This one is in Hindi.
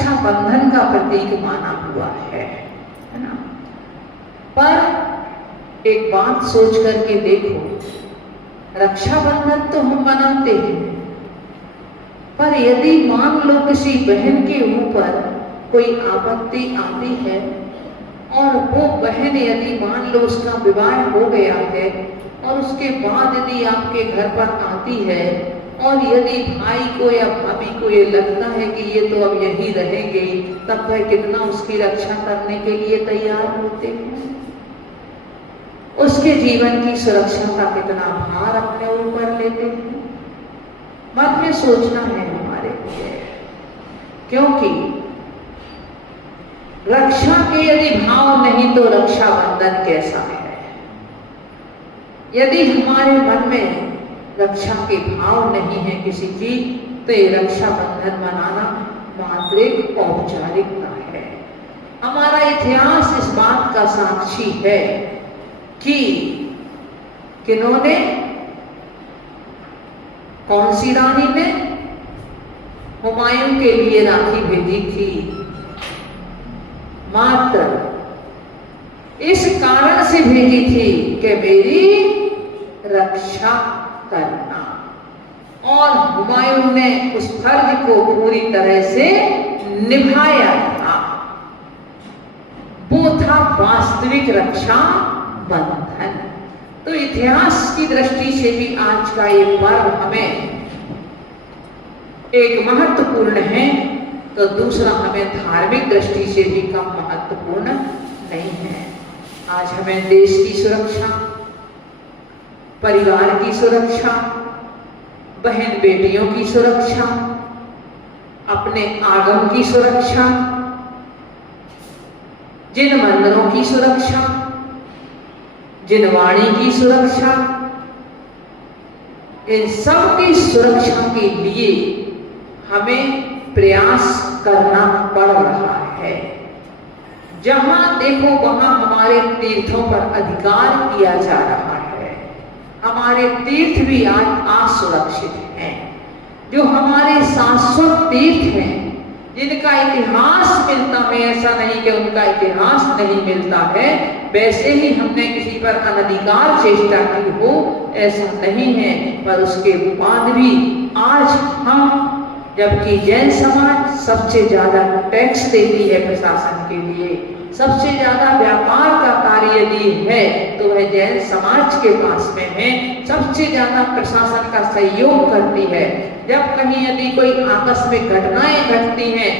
रक्षा बंधन का प्रतीक माना हुआ है ना। पर एक बात सोच करके देखो, रक्षाबंधन तो हम मनाते हैं, पर यदि मान लो किसी बहन के ऊपर कोई आपत्ति आती है और वो बहन यदि मान लो उसका विवाह हो गया है और उसके बाद यदि आपके घर पर आती है और यदि भाई को या भाभी को ये लगता है कि ये तो अब यहीं रहेंगे, तब वह कितना उसकी रक्षा करने के लिए तैयार होते हैं। उसके जीवन की सुरक्षा का कितना भार अपने ऊपर लेते हैं। मन में सोचना है हमारे लिए, क्योंकि रक्षा के यदि भाव नहीं तो रक्षाबंधन कैसा है। यदि हमारे मन में रक्षा के भाव नहीं है किसी की, तो ये रक्षाबंधन मनाना मात्र एक औपचारिकता है। हमारा इतिहास इस बात का साक्षी है कि किन्होंने, कौन सी रानी ने हुमायूं के लिए राखी भेजी थी? मात्र इस कारण से भेजी थी कि मेरी रक्षा करना, और हुमायूं ने उस फर्ज को पूरी तरह से निभाया था। वो था वास्तविक रक्षा बंधन। तो इतिहास की दृष्टि से भी आज का ये पर्व हमें एक महत्वपूर्ण है, तो दूसरा हमें धार्मिक दृष्टि से भी कम महत्वपूर्ण नहीं है। आज हमें देश की सुरक्षा, परिवार की सुरक्षा, बहन बेटियों की सुरक्षा, अपने आगम की सुरक्षा, जिन मंदिरों की सुरक्षा, जिन वाणी की सुरक्षा, इन सब की सुरक्षा के लिए हमें प्रयास करना पड़ रहा है। जहां देखो वहां हमारे तीर्थों पर अधिकार किया जा रहा है। हमारे तीर्थ भी आज असुरक्षित हैं। जो हमारे शाश्वत तीर्थ हैं, जिनका इतिहास मिलता है, ऐसा नहीं कि उनका इतिहास नहीं मिलता है, वैसे ही हमने किसी पर अनधिकार चेष्टा की हो, ऐसा नहीं है। पर उसके बाद भी आज हम, जबकि जैन समाज सबसे ज्यादा टैक्स देती है प्रशासन के लिए, सबसे ज्यादा व्यापार का कार्य यदि है तो वह जैन समाज के पास में है, सबसे ज्यादा प्रशासन का सहयोग करती है। जब कहीं यदि कोई आकस्मिक घटनाएं घटती हैं